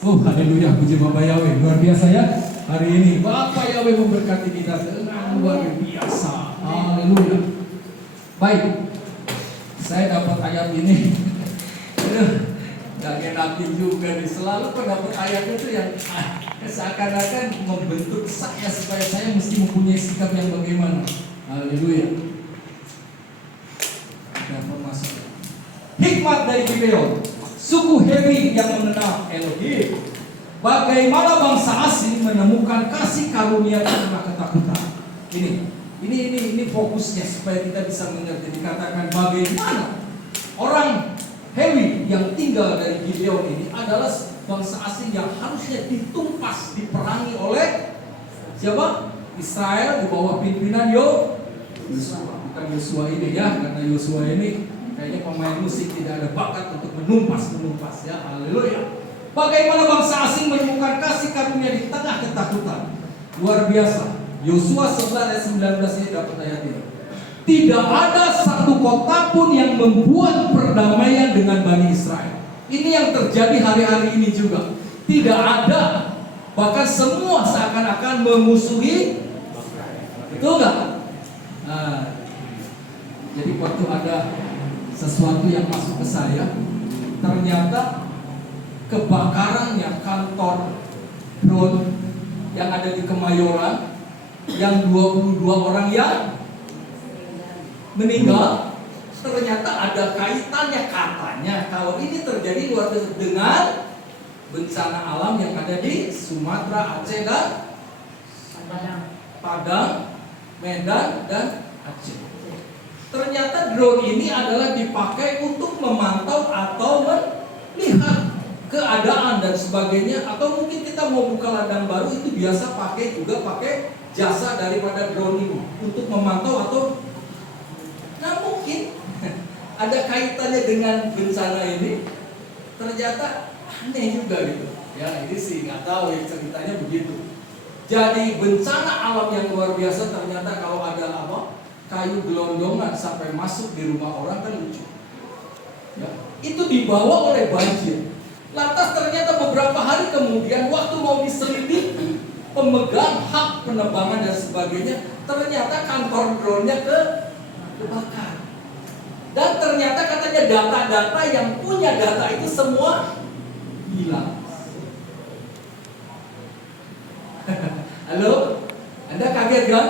Oh, haleluya, puji Bapak Yahweh. Luar biasa ya. Hari ini Bapak Yahweh memberkati kita dengan luar biasa. Haleluya. Baik, saya dapat ayat ini. Gak enakin juga nih. Selalu pendapat ayat itu yang seakan-akan membentuk saya supaya saya mesti mempunyai sikap yang bagaimana. Haleluya. Hikmat dari Gibeon, suku Hewi yang mengenal Elohim. Bagaimana bangsa asing menemukan kasih karunia tanpa ketakutan. Ini fokusnya supaya kita bisa mengerti. Dikatakan bagaimana orang Hewi yang tinggal dari Gibeon ini adalah bangsa asing yang harusnya ditumpas, diperangi oleh siapa? Israel di bawah pimpinan Yosua. Bukan Yosua ini ya, karena Yosua ini kayaknya pemain musik tidak ada bakat untuk menumpas ya. Haleluya. Bagaimana bangsa asing menemukan kasih karunia di tengah ketakutan. Luar biasa. Yosua 11 ayat 19 ini dapat ayat ini. Tidak ada satu kota pun yang membuat perdamaian dengan Bani Israel. Ini yang terjadi hari-hari ini juga. Tidak ada. Bahkan semua seakan-akan memusuhi. Betul nggak? Nah, jadi waktu ada sesuatu yang masuk ke saya, ternyata kebakarannya kantor drone yang ada di Kemayoran, yang 22 orang yang meninggal, ternyata ada kaitannya katanya kalau ini terjadi luar biasa dengan bencana alam yang ada di Sumatera, Aceh dan Padang, Medan dan Aceh. Ternyata drone ini adalah dipakai untuk memantau atau melihat keadaan dan sebagainya. Atau mungkin kita mau buka ladang baru, itu biasa pakai jasa daripada drone ini untuk memantau atau. Nah mungkin ada kaitannya dengan bencana ini. Ternyata aneh juga gitu. Ya ini sih nggak tahu ya, ceritanya begitu. Jadi bencana alam yang luar biasa, ternyata kalau ada kayu gelondongan sampai masuk di rumah orang kan lucu. Ya, itu dibawa oleh banjir. Lantas ternyata beberapa hari kemudian waktu mau diselidiki pemegang hak penerbangan dan sebagainya, ternyata kantor drone-nya kebakar. Dan ternyata katanya data-data yang punya data itu semua hilang. Halo? Anda kaget kan?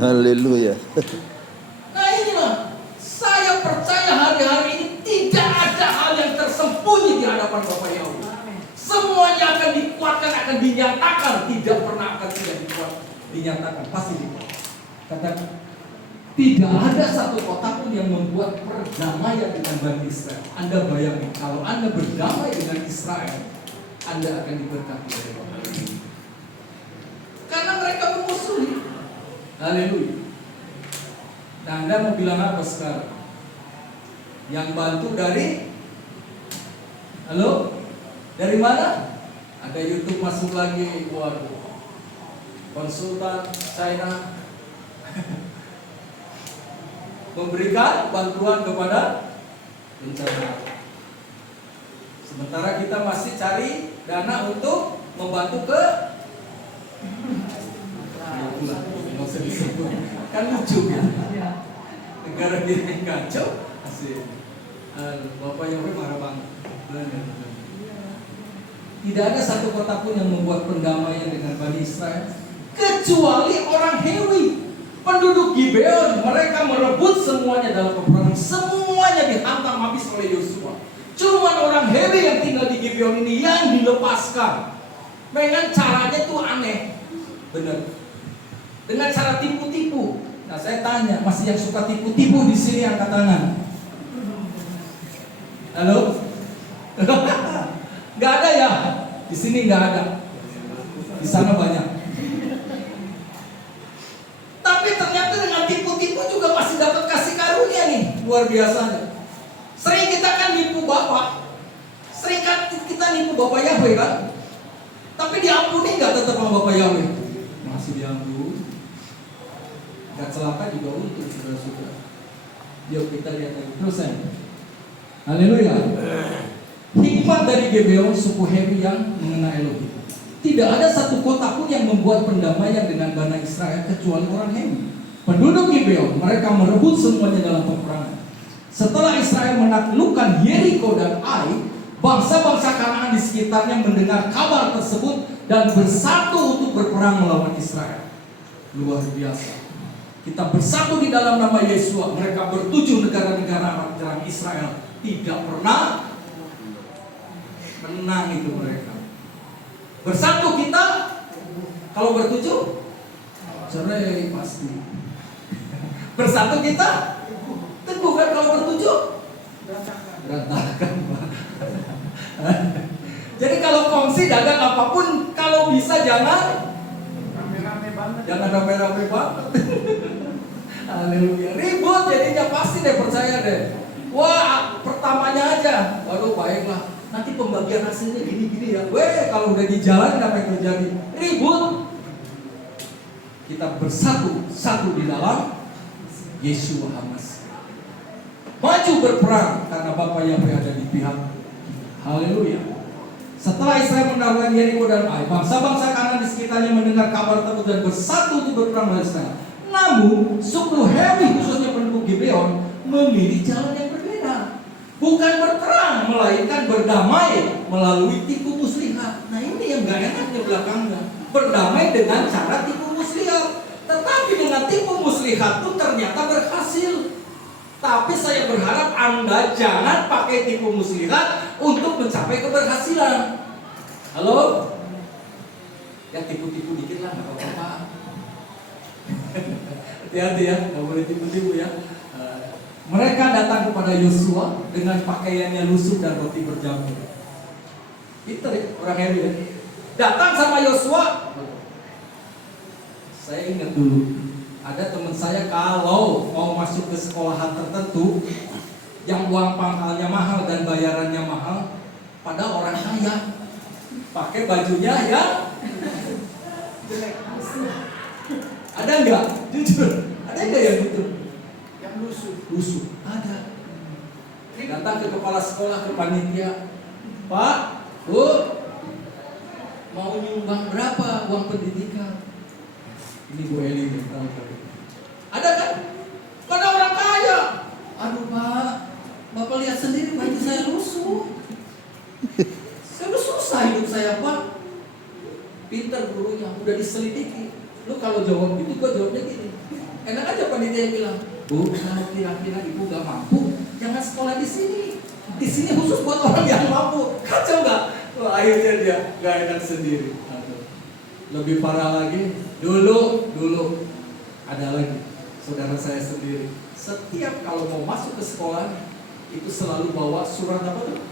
Haleluya. Nah inilah, saya percaya hari-hari ini tidak ada hal yang tersembunyi di hadapan Bapak Yahweh. Semuanya akan dikuatkan, akan dinyatakan. Tidak pernah akan tidak dinyatakan, pasti dikuatkan. Katakan, tidak ada satu kota pun yang membuat perdamaian dengan Bani Israel. Anda bayangin, kalau Anda berdamai dengan Israel, Anda akan diberkati oleh Bapak Yahweh. Karena mereka memusuhi. Haleluya. Nah, Anda mau bilang apa sekarang? Yang bantu dari? Halo? Dari mana? Ada YouTube masuk lagi. Waduh. Konsultan China memberikan bantuan kepada bencana. Sementara kita masih cari dana untuk membantu ke kan lucu ya. Negara kita yang kacau, asik. Bapak Yahweh marah banget. Tidak ada satu kota pun yang membuat pendamaian dengan Bani Israel kecuali orang Hewi, penduduk Gibeon. Mereka merebut semuanya dalam peperangan. Semuanya dihantam habis oleh Yosua. Cuman orang Hewi yang tinggal di Gibeon ini yang dilepaskan. Dengan caranya tuh aneh. Benar. Dengan cara tipu-tipu. Nah, saya tanya, masih yang suka tipu-tipu di sini angkat tangan? Halo? Gak ada ya? Di sini gak ada. Di sana banyak. Tapi ternyata dengan tipu-tipu juga masih dapat kasih karunia nih, luar biasanya. Sering kita kan nipu Bapak. Sering kan kita nipu Bapak Yahweh kan? Tapi diampuni gak tetap sama Bapak Yahweh? Masih diampuni. Gak celaka juga untuk saudara-saudara. Yuk kita lihat lagi terus ya. Haleluya. Hikmat dari Gibeon, suku Hewi yang mengenal Elohim. Tidak ada satu kota pun yang membuat pendamaian dengan Bani Israel kecuali orang Hewi. Penduduk Gibeon, mereka merebut semuanya dalam peperangan. Setelah Israel menaklukkan Yeriko dan Ai, bangsa-bangsa Kanaan di sekitarnya mendengar kabar tersebut dan bersatu untuk berperang melawan Israel. Luar biasa. Kita bersatu di dalam nama Yesua. Mereka bertujuh negara-negara Arab menyerang Israel. Tidak pernah menang itu mereka. Bersatu kita, kalau bertujuh, cerai pasti. Bersatu kita, teguh kan kalau bertujuh, berantakan. Jadi kalau kongsi dagang apapun, kalau bisa jangan rame-rame banget. Jangan rame-rame banget. Haleluya. Ribut jadinya pasti deh, percaya deh. Wah, pertamanya aja, waduh baiklah. Nanti pembagian hasilnya gini-gini ya. Kalau udah di jalan apa yang terjadi? Ribut. Kita bersatu, satu di dalam Yesua HaMashiach. Maju berperang karena Bapa Yahweh ada di pihak. Haleluya. Setelah Israel menaklukkan Yeriko dan Ai, bangsa-bangsa Kanaan di sekitarnya mendengar kabar tersebut dan bersatu untuk berperang melawan Israel. Namun, suku Hewi khususnya penduduk Gibeon memilih jalan yang berbeda. Bukan berperang, melainkan berdamai melalui tipu muslihat. Nah ini yang gak enaknya belakangnya. Berdamai dengan cara tipu muslihat. Tetapi dengan tipu muslihat itu ternyata berhasil. Tapi saya berharap Anda jangan pakai tipu muslihat untuk mencapai keberhasilan. Halo? Ya tipu-tipu dikit lah, gak apa-apa. Hati-hati ya, gak boleh tipu-tipu ya. Mereka datang kepada Yosua dengan pakaiannya lusuh dan roti berjamur. Itu orang Hewi ya. Datang sama Yosua. Saya ingat dulu, ada teman saya kalau mau masuk ke sekolahan tertentu yang uang pangkalnya mahal dan bayarannya mahal, pada orang kaya, pakai bajunya ya jelek. Ada nggak? Jujur, ada nggak yang gitu? Lusuh, ada. Datang ke kepala sekolah, ke panitia, Pak, Bu, mau nyumbang berapa uang pendidikan? Ini Bu Eli nih, tahu. Ada kan? Pada orang kaya. Aduh Pak, Bapak lihat sendiri baju saya lusuh. Saya udah susah hidup saya Pak. Pintar gurunya, udah diselidiki. Lu kalau jawab gitu, gua jawabnya gini. Enak aja panitia yang bilang, Bu, kalau kira-kira ibu gak mampu, jangan sekolah di sini. Di sini khusus buat orang yang mampu. Kacau nggak? Wah, akhirnya dia gak enak sendiri. Lebih parah lagi, dulu ada lagi saudara saya sendiri. Setiap kalau mau masuk ke sekolah itu selalu bawa surat apa tuh?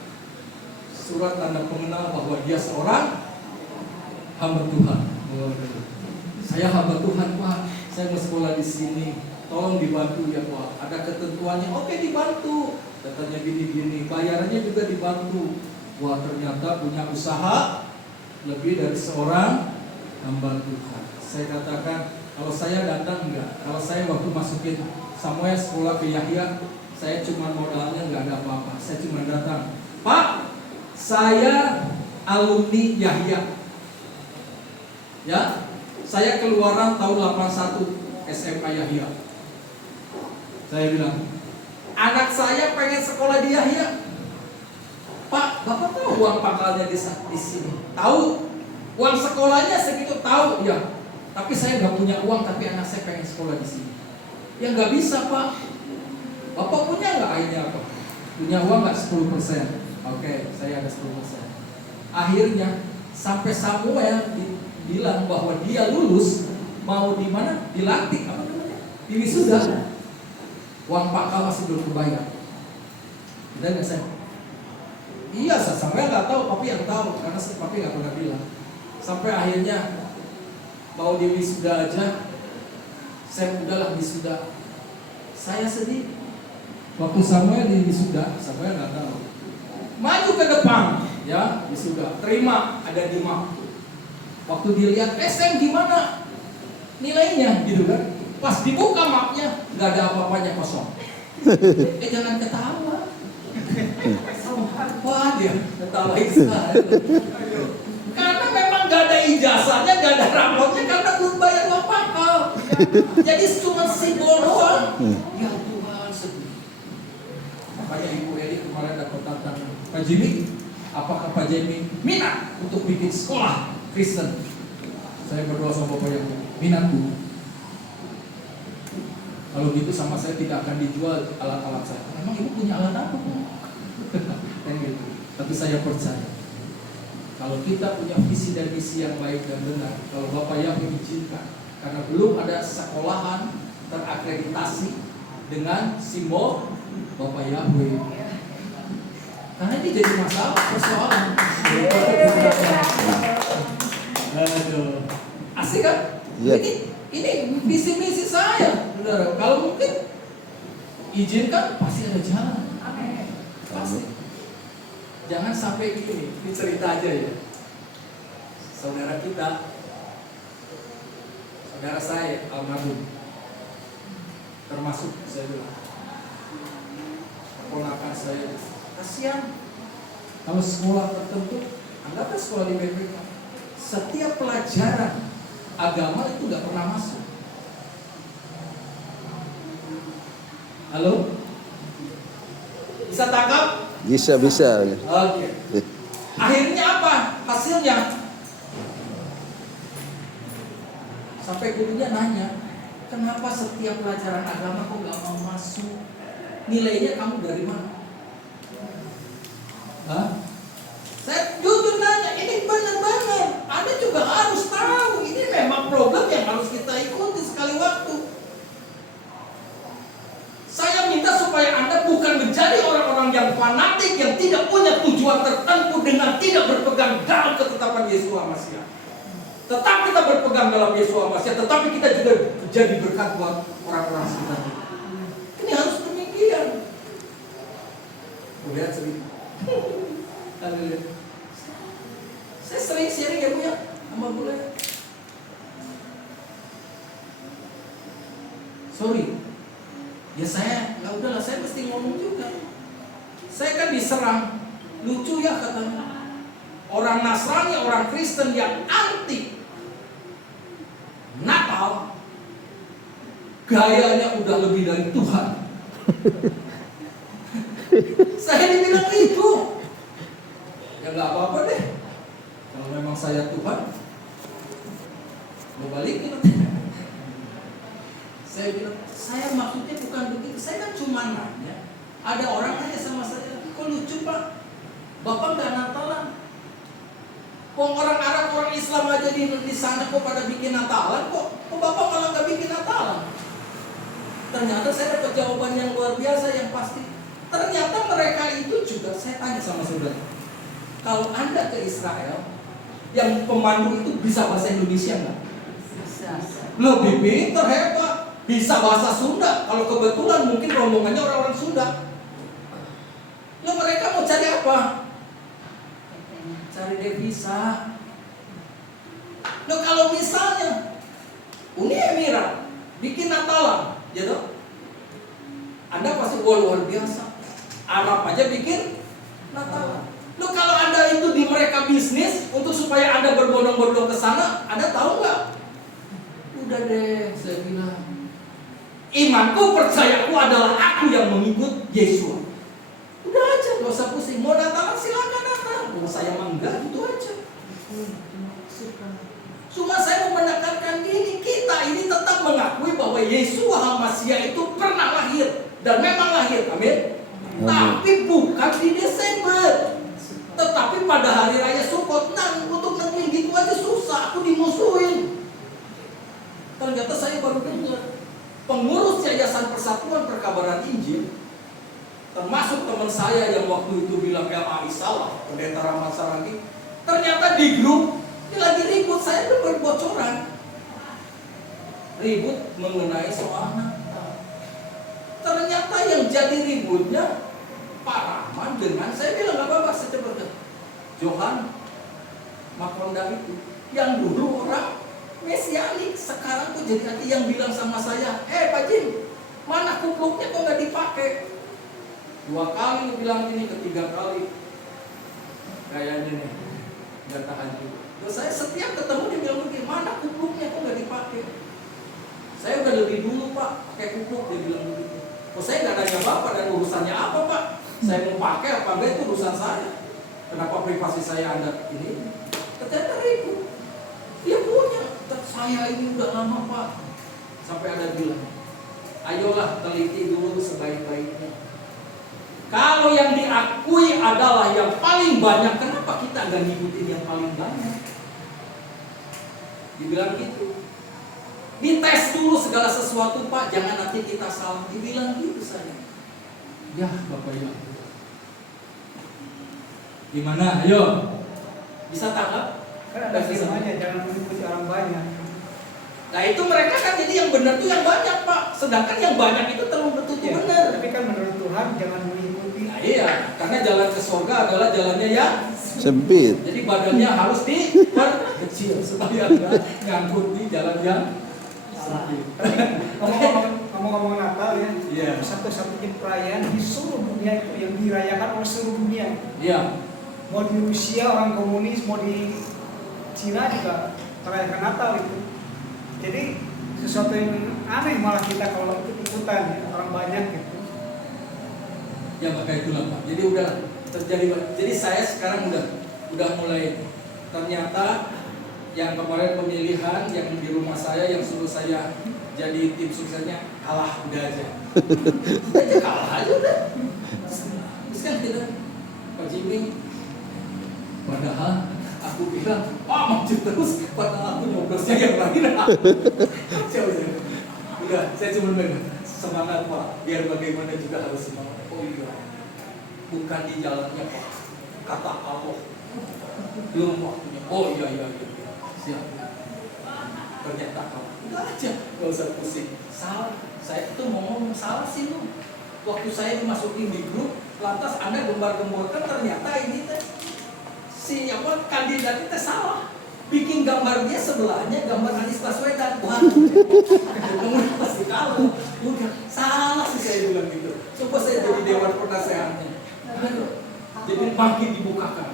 Surat tanda pengenal bahwa dia seorang hamba Tuhan. Saya hamba Tuhan Pak, saya mau sekolah di sini. Tolong dibantu ya Pak. Ada ketentuannya, oke dibantu. Katanya gini-gini, bayarannya juga dibantu. Wah ternyata punya usaha lebih dari seorang hamba Tuhan. Saya katakan, kalau saya datang enggak. Kalau saya waktu masukin Samuel sekolah ke Yahya, saya cuma modalnya enggak ada apa-apa. Saya cuma datang, Pak, saya alumni Yahya. Ya, saya keluaran tahun 81 SMA Yahya. Saya bilang, anak saya pengen sekolah di Yahya. Pak, Bapak tahu uang pangkalnya di sini? Tahu? Uang sekolahnya segitu? Tahu? Ya. Tapi saya nggak punya uang, tapi anak saya pengen sekolah di sini. Ya nggak bisa Pak. Bapak punya nggak akhirnya apa? Punya uang nggak 10%? Oke, saya ada 10%. Akhirnya sampai Samuel bilang bahwa dia lulus, mau di mana? Dilantik apa namanya? Di wisuda. Uang pangkal masih belum kebayar. Benar nggak saya? Iya, Samuel nggak tahu, papi yang tahu karena papi nggak pernah bilang. Sampai akhirnya mau di wisuda aja, saya udahlah wisuda. Saya sedih. Waktu Samuel di wisuda, Samuel nggak tahu. Maju ke depan, ya wisuda. Terima, ada di map. Waktu dilihat, SN gimana nilainya, gitu kan? Pas dibuka mapnya, nggak ada apa-apanya, kosong. Jangan ketawa. Wah dia ketawain sekali. Karena memang gak ada ijazahnya, gak ada rapotnya, karena belum bayar uang pangkal. Jadi cuma simbol doang. Ya Tuhan sedih. Makanya Ibu Eli kemarin dapat tantangan, Pak Jimmy, apakah Pak Jimmy minat untuk bikin sekolah Kristen? Saya berdoa sama Bapak yang minat Bu. Kalau gitu sama saya tidak akan dijual alat-alat saya. Memang Ibu punya alat apa Bu? Dan gitu. Tapi saya percaya kalau kita punya visi dan misi yang baik dan benar, kalau Bapak yang mengizinkan, karena belum ada sekolahan terakreditasi dengan simbol Bapak Yahweh. Karena ini jadi masalah, persoalan. Aduh, asik kan? Iya. Ini visi misi saya, saudara. Kalau mungkin izinkan, pasti ada jalan. Pasti. Jangan sampai ini cerita aja ya. Saudara kita, saudara saya almarhum, termasuk saya bilang, keponakan saya, kasihan. Kalau sekolah tertentu, anggaplah sekolah di BPK, setiap pelajaran agama itu nggak pernah masuk. Halo? Bisa tangkap? Bisa. Oke. Akhirnya apa? Hasilnya? Sampai gurunya nanya, kenapa setiap pelajaran agama kok gak mau masuk? Nilainya kamu dari mana? Hah? Saya jujur nanya, ini benar-benar Anda juga harus tahu, ini memang problem yang harus kita ikuti sekali waktu. Saya minta supaya Anda bukan menjadi orang-orang yang fanatik, yang tidak punya tujuan tertentu dengan tidak berpegang dalam ketetapan Yesus Masiah. Tetap kita berpegang dalam Yesus Masiah, tetapi kita juga jadi berkat buat orang-orang sekitar kita. Ini harus demikian. Lihat cerita. Saya sering sharing ya Bu ya, sama Bu ya. Sorry. Ya saya, ya udahlah, saya mesti ngomong juga. Saya kan diserang, lucu ya katanya. Orang Nasrani, orang Kristen yang anti Natal, gayanya udah lebih dari Tuhan. Saya dibilang itu. Ya nggak apa-apa deh. Kalau memang saya Tuhan, mau balikin. Saya bilang, saya maksudnya bukan begitu. Saya kan cuma nanya. Ada orang nanya sama saya, kok lucu Pak? Bapak nggak Natalan? Kok orang Arab, orang Islam aja di sana kok pada bikin Natalan? Kok Bapak malah nggak bikin Natalan? Ternyata saya dapat jawaban yang luar biasa yang pasti. Ternyata mereka itu juga, saya tanya sama saudara, kalau Anda ke Israel, yang pemandu itu bisa bahasa Indonesia nggak? Bisa. Lebih pintar, hebat. Bisa bahasa Sunda. Kalau kebetulan mungkin rombongannya orang-orang Sunda. Ya mereka mau cari apa? Cari devisa. Nah kalau misalnya Uni Emirat bikin Natalan, gitu, Anda pasti luar biasa. Arab aja bikin Natalan. Loh kalau Anda itu di mereka bisnis untuk supaya Anda berbondong-bondong ke sana, Anda tahu nggak? Udah deh, saya bilang, imanku, percayaku adalah aku yang mengikut Yesus. Udah aja, gak usah pusing. Mau Natalan silakan datang. Oh, saya mah enggak, itu aja. Cuma saya mau menekankan ini, kita ini tetap mengakui bahwa Yesus Masiah itu pernah lahir dan memang lahir, amin. Tapi bukan di Desember, tetapi pada hari raya Sukot. Nah, untuk nemuin gitu aja susah, aku dimusuhin. Ternyata saya baru dengar pengurus Yayasan Persatuan Perkabaran Injil, termasuk teman saya yang waktu itu bilang LAI salah, Pendeta Rahmat Sarangi, ternyata di grup dia lagi ribut, saya udah berbocoran ribut mengenai soal Natal. Ternyata yang jadi ributnya Pak Rahman dengan, saya bilang gak apa-apa, secepatnya Johan Makonda itu yang dulu orang Mesianik, sekarang tuh jadi hati yang bilang sama saya, Pak Jim, mana kupluknya kok gak dipakai? 2 kali bilang ini, ketiga kali kayaknya nih nggak tahan juga. Terus saya setiap ketemu dia bilang begini, mana kupluknya kok nggak dipakai? Saya udah lebih dulu Pak pakai kupluk, dia bilang begitu. Oh saya nggak nanya Bapak dan urusannya apa Pak? Saya mau pakai apa enggak itu urusan saya. Kenapa privasi saya Anda ini? Ternyata ribut. Dia punya, saya ini udah lama Pak. Sampai ada bilang, ayolah teliti dulu sebaik-baiknya. Kalau yang diakui adalah yang paling banyak, kenapa kita nggak ngikutin yang paling banyak? Dibilang gitu. Dites dulu segala sesuatu Pak, jangan nanti kita salah. Dibilang gitu saya. Ya Bapak ya. Gimana? Ayo. Bisa tangkap? Kan ada firmannya, jangan mengikuti orang banyak. Nah itu mereka kan jadi yang benar tuh yang banyak Pak. Sedangkan yang banyak itu terlalu betul Ya, benar. tapi kan menurut Tuhan jangan mengikuti. Nah iya, karena jalan ke surga adalah jalannya yang Sempit. jadi badannya harus diperkecil supaya enggak ngangkut di jalan yang sempit. Ngomong-ngomong Natal ya, Iya. satu-satunya perayaan di seluruh dunia itu yang dirayakan oleh seluruh dunia. Iya. Mau di Rusia orang komunis, mau di Cina juga merayakan Natal itu. Jadi sesuatu yang aneh malah kita kalau ikut-ikutan ya, orang banyak gitu. Ya maka itulah Pak. Jadi udah terjadi. Jadi saya sekarang udah mulai ternyata yang kemarin pemilihan yang di rumah saya yang suruh saya jadi tim suksesnya kalah udah aja. Udah kalah aja udah. Terus kan kita Pak Jimmy, padahal aku bilang, Pak maju terus, padahal aku nyoblosnya yang lain. Udah, saya cuma bilang semangat Pak, biar bagaimana juga harus semangat. Oh iya, bukan di jalannya Pak, kata Allah, belum waktunya. Oh iya, siap. Ternyata kamu, udah aja, gak usah pusing. Salah, saya itu mau ngomong salah sih lu. Waktu saya dimasukin di grup, lantas Anda gembar-gemborkan ternyata ini teh si apa kandidat itu salah. Bikin gambar dia sebelahnya gambar Anies Baswedan. Waduh, kamu pasti kalah. Udah salah sih saya bilang gitu. Coba saya jadi dewan penasehatnya. Jadi makin dibukakan.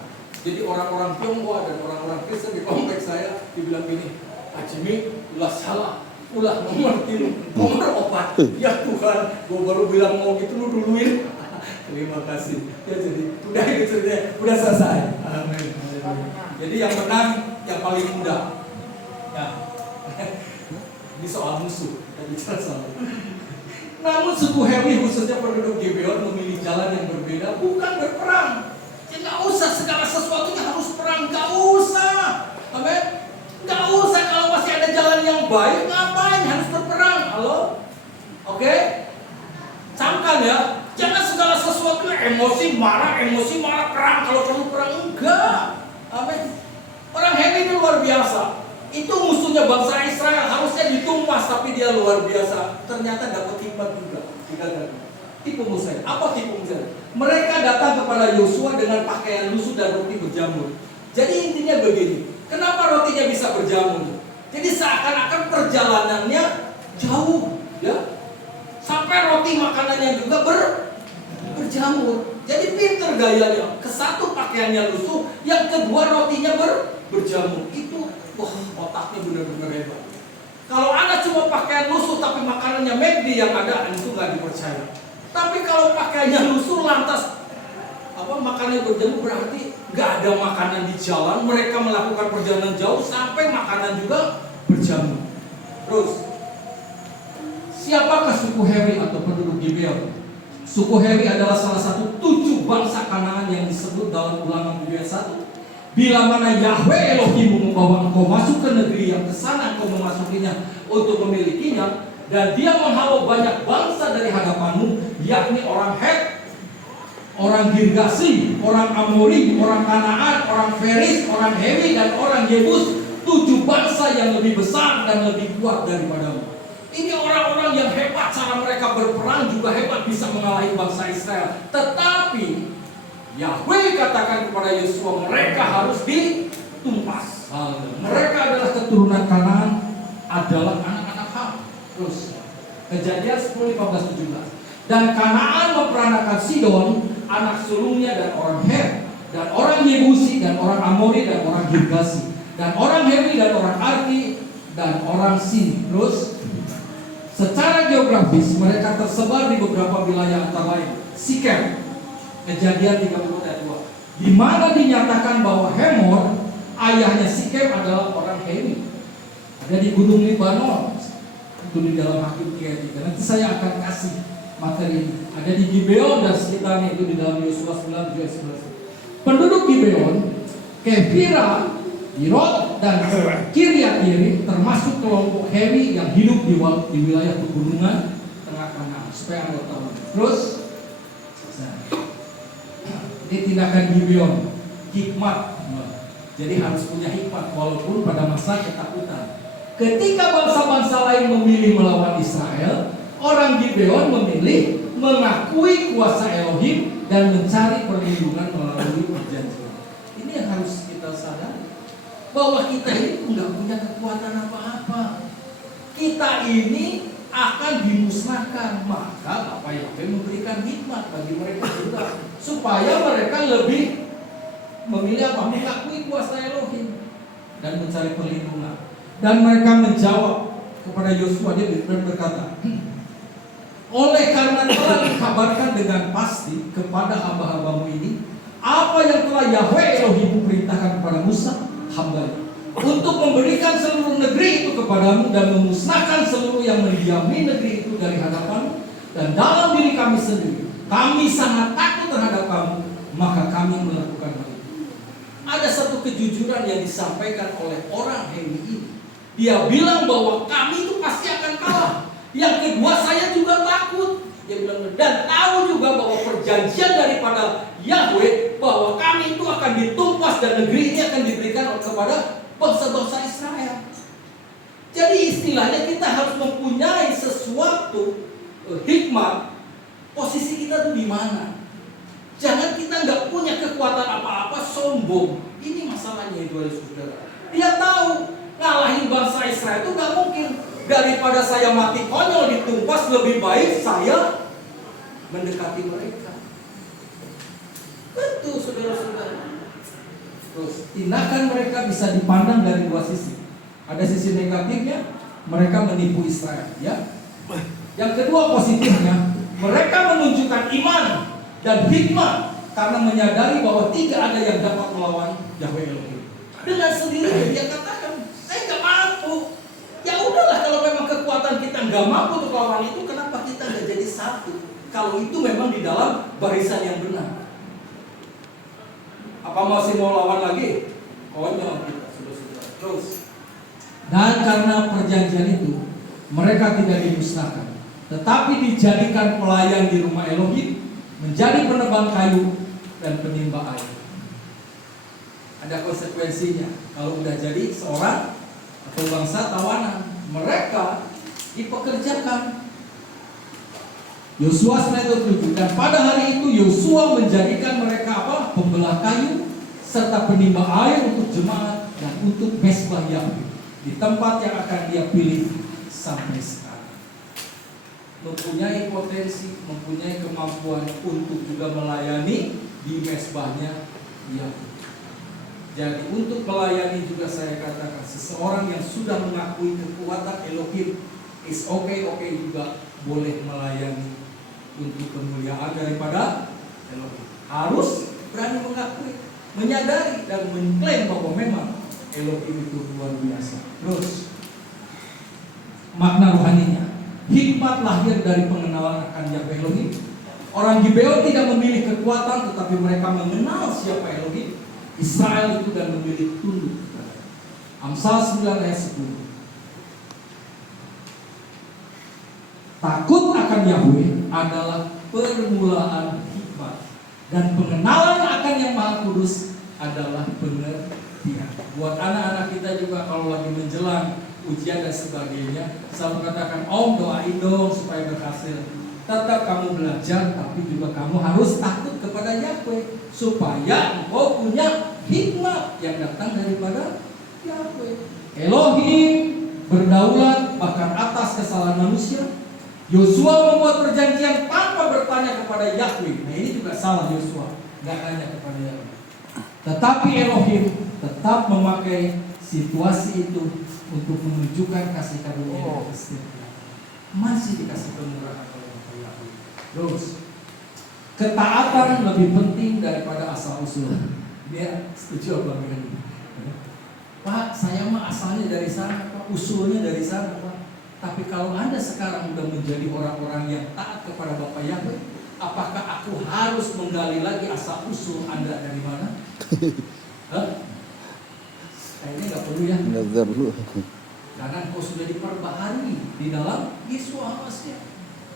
Jadi orang-orang Tionghoa dan orang-orang Kristen di kompleks saya dibilang gini, Pak Jimmy, ulah salah, ulah mengerti nomor obat. Ya Tuhan, gue baru bilang mau gitu lu duluin. Terima kasih. Ya jadi udah gitu deh, udah selesai. Amin. Jadi yang menang yang paling mudah. Ya. Ini soal musuh. Kita bicara soal. Namun suku Hemi khususnya penduduk Gibeon memilih jalan yang berbeda, bukan berperang. Ya nggak usah segala sesuatunya harus perang, nggak usah. Amin. Nggak usah kalau masih ada jalan yang baik, ngapain harus berperang? Halo? Oke? Camkan ya. Jangan segala sesuatu emosi marah, perang. Kalau perlu perang, enggak. Amin. Orang Hemi itu luar biasa. Itu musuhnya bangsa Israel, harusnya ditumpas, tapi dia luar biasa. Ternyata dapat hikmat juga. Tipu muslim. Apa tipu muslim? Mereka datang kepada Yosua dengan pakaian lusuh dan roti berjamur. Jadi intinya begini. Kenapa rotinya bisa berjamur? Jadi seakan-akan perjalanannya jauh, ya. Sampai roti makanannya juga berjamur. Jadi pinter gayanya. Kesatu pakaiannya lusuh, yang kedua rotinya berjamur. Itu wah, otaknya benar-benar hebat. Kalau Anda cuma pakaian lusuh tapi makanannya McD yang ada, itu nggak dipercaya. Tapi kalau pakaiannya lusuh lantas makanannya berjamur, berarti nggak ada makanan di jalan. Mereka melakukan perjalanan jauh sampai makanan juga berjamur. Terus, siapakah suku Hemi atau penduduk Gibeon? Suku Hemi adalah salah satu 7 bangsa Kanaan yang disebut dalam Ulangan Gibeon 1. Bila mana Yahweh Elohimmu membawa engkau masuk ke negeri yang kesana engkau memasukinya untuk memilikinya, dan dia menghalau banyak bangsa dari hadapanmu, yakni orang Het, orang Girgasi, orang Amori, orang Kanaan, orang Feris, orang Hemi, dan orang Yebus. 7 bangsa yang lebih besar dan lebih kuat daripadamu. Ini orang-orang yang hebat, cara mereka berperang juga hebat, bisa mengalahi bangsa Israel. Tetapi Yahweh katakan kepada Yosua, mereka harus ditumpas. Mereka adalah keturunan Kanaan, adalah anak-anak Ham. Terus Kejadian 10:15-17. Dan Kanaan memperanakan Sidon, anak sulungnya, dan orang Het, dan orang Yebusi, dan orang Amori, dan orang Girgasi, dan orang Hewi, dan orang Arki, dan orang Sin. Terus secara geografis mereka tersebar di beberapa wilayah antara lain Sikem, Kejadian 30 ayat 2, di mana dinyatakan bahwa Hemor ayahnya Sikem adalah orang Hewi. Ada di Gunung Libanon, itu di dalam Hakim 3:3. Nanti saya akan kasih materi ini. Ada di Gibeon dan sekitarnya, itu di dalam Yosua 9, 11. Penduduk Gibeon, Kefira, Yerot, dan Kiryat Yearim termasuk kelompok Hewi yang hidup di wilayah pegunungan tengah Kanaan. Supaya Anda tahu. Terus, ini tindakan Gibeon, hikmat. Jadi harus punya hikmat walaupun pada masa ketakutan. Ketika bangsa-bangsa lain memilih melawan Israel, orang Gibeon memilih mengakui kuasa Elohim dan mencari perlindungan melalui perjanjian. Ini yang harus kita sadari, bahwa kita ini nggak punya kekuatan apa-apa. Kita ini akan dimusnahkan. Maka Bapak Yahweh memberikan hikmat bagi mereka juga, supaya mereka lebih memilih apa? Mengakui kuasa Elohim dan mencari perlindungan. Dan mereka menjawab kepada Yosua, dia berkata, oleh karena telah dikabarkan dengan pasti kepada hamba-hambamu ini apa yang telah Yahweh Elohim perintahkan kepada Musa hamba-Nya, untuk memberikan seluruh negeri itu kepadamu dan memusnahkan seluruh yang mendiami negeri itu dari hadapanmu, dan dalam diri kami sendiri kami sangat takut terhadap kamu, maka kami melakukan hal itu. Ada satu kejujuran yang disampaikan oleh orang Hewi ini. Dia bilang bahwa kami itu pasti akan kalah. Yang kedua, saya juga takut. Dia bilang, dan tahu juga bahwa perjanjian daripada Yahweh bahwa kami itu akan ditumpas dan negeri ini akan diberikan kepada bangsa-bangsa Israel. Jadi istilahnya kita harus mempunyai sesuatu hikmat. Posisi kita tuh di mana? Jangan kita nggak punya kekuatan apa-apa, sombong. Ini masalahnya itu, saudara. Dia tahu ngalahin bangsa Israel itu nggak mungkin. Daripada saya mati konyol ditumpas, lebih baik saya mendekati mereka. Betul, saudara-saudara. Terus tindakan mereka bisa dipandang dari dua sisi. Ada sisi negatifnya, mereka menipu Israel, ya. Yang kedua positifnya, mereka menunjukkan iman dan hikmat karena menyadari bahwa tidak ada yang dapat melawan Yahweh Elohim. Dengan sendirinya dia katakan, saya nggak mampu. Ya udahlah, kalau memang kekuatan kita nggak mampu untuk lawan itu, kenapa kita nggak jadi satu? Kalau itu memang di dalam barisan yang benar. Apa masih mau lawan lagi? Konyol kita, saudara-saudara. Terus, dan karena perjanjian itu, mereka tidak dimusnahkan, tetapi dijadikan pelayan di rumah Elohim, menjadi penebang kayu dan penimba air. Ada konsekuensinya. Kalau udah jadi seorang atau bangsa tawanan, mereka dipekerjakan. Yosua 9:7, dan pada hari itu Yosua menjadikan mereka apa? Pembelah kayu serta penimba air untuk jemaat dan untuk mesbah Yahweh di tempat yang akan dia pilih sampai sekarang. Mempunyai potensi, mempunyai kemampuan untuk juga melayani di mesbahnya Yahweh. Jadi untuk melayani juga saya katakan, seseorang yang sudah mengakui kekuatan Elohim is okay juga boleh melayani untuk kemuliaan daripada Elohim. Harus berani mengakui, menyadari dan mengklaim bahwa memang Elohim itu luar biasa. Terus makna rohaninya, hikmat lahir dari pengenalan akan Yahweh Elohim. Orang Gibeon tidak memilih kekuatan, tetapi mereka mengenal siapa Elohim Israel itu dan memilih tunduk. Amsal 9 ayat 10. Takut akan Yahweh adalah permulaan hikmat, dan pengenalan akan Yang Maha Kudus adalah pengertian. Buat anak-anak kita juga kalau lagi menjelang ujian dan sebagainya, selalu katakan, Om doain dong supaya berhasil. Tetap kamu belajar, tapi juga kamu harus takut kepada Yahweh, supaya engkau punya hikmat yang datang daripada Yahweh. Elohim berdaulat bahkan atas kesalahan manusia. Yosua membuat perjanjian tanpa bertanya kepada Yahweh. Nah ini juga salah Yosua, nggak tanya kepada Yahweh. Tetapi Elohim tetap memakai situasi itu untuk menunjukkan kasih karunia dan kesetiaan. Masih dikasih kemurahan oleh Bapa Yahweh. Terus, ketaatan lebih penting daripada asal usul. Dia setuju apa dengan ini? Pak, saya mah asalnya dari sana, Pak, usulnya dari sana, Pak. Tapi kalau Anda sekarang sudah menjadi orang-orang yang taat kepada Bapa Yahweh, apakah aku harus menggali lagi asal usul Anda dari mana? Kayaknya nggak perlu ya. Nggak perlu. Karena kau sudah diperbaharui di dalam Yesus Hamasiah.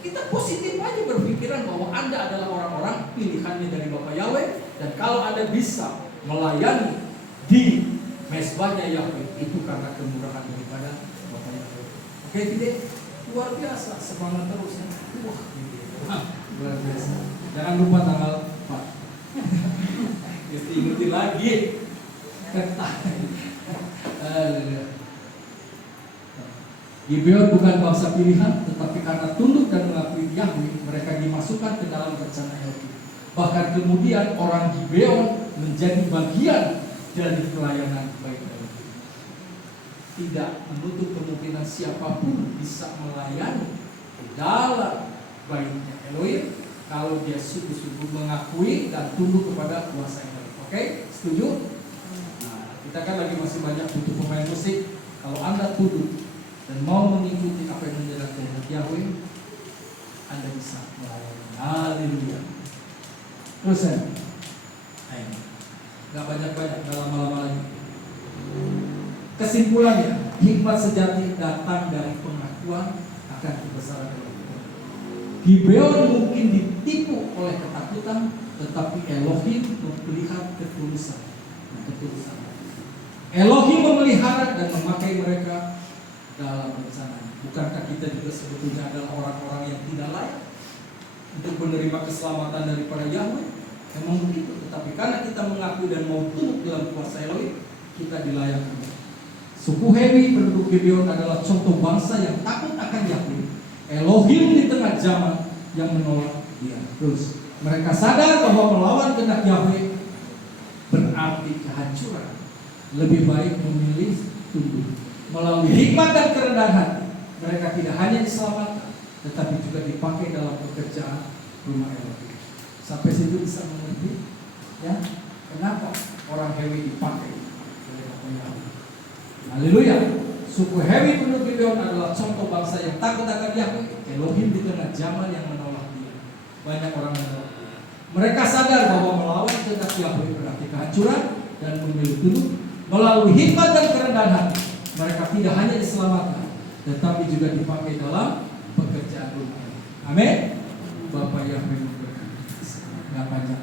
Kita positif aja berpikiran bahwa Anda adalah orang-orang pilihannya dari Bapa Yahweh, dan kalau Anda bisa melayani di mesbahnya Yahweh, itu karena kemurahan daripada Bapa Yahweh. Oke, tidak? Luar biasa, semangat terus ya. Wah, luar biasa. Jangan lupa tanggal 4. Mesti ingetin lagi. Gibeon bukan bangsa pilihan, tetapi karena tunduk dan mengakui Yahweh, mereka dimasukkan ke dalam rencana Elohim. Bahkan kemudian orang Gibeon menjadi bagian dari pelayanan bait Elohim. Tidak menutup kemungkinan siapapun bisa melayani di dalam baitnya Elohim kalau dia sungguh-sungguh mengakui dan tunduk kepada kuasa Elohim. Oke, setuju? Nah, kita kan lagi masih banyak butuh pemain musik. Kalau Anda tunduk dan mau mengikuti apa yang menjadi kehendak Yahweh, Anda bisa melayani. Haleluya. Terus ya, nggak banyak-banyak, nggak lama-lama lagi. Kesimpulannya, hikmat sejati datang dari pengakuan akan kebesaran Elohim. Gibeon mungkin ditipu oleh ketakutan, tetapi Elohim melihat ketulusan. Elohim memelihara dan memakai mereka dalam rencana. Bukankah kita juga sebetulnya adalah orang-orang yang tidak layak untuk menerima keselamatan daripada Yahweh? Memang begitu. Tetapi karena kita mengakui dan mau tunduk dalam kuasa Elohim, kita dilayakkan. Suku Hewi penduduk Gibeon adalah contoh bangsa yang takut akan Yahweh, Elohim di tengah zaman yang menolak dia. Terus mereka sadar bahwa melawan kehendak Yahweh berarti kehancuran. Lebih baik memilih tunduk. Melalui hikmat dan kerendahan hati, mereka tidak hanya diselamatkan, tetapi juga dipakai dalam pekerjaan rumah Elohim. Sampai situ bisa mengerti, ya? Kenapa orang Hewi dipakai oleh Bapa Yahweh? Haleluya. Suku Hewi penduduk Gibeon adalah contoh bangsa yang takut akan Yahweh, Elohim di tengah zaman yang menolak dia. Banyak orang menolak dia. Mereka sadar bahwa melawan kehendak Yahweh berarti kehancuran dan memilih tunduk. Melalui hikmat dan kerendahan hati, mereka tidak hanya diselamatkan, tetapi juga dipakai dalam pekerjaan rumah. Amin. Bapak Yahweh memberkati. Nggak panjang.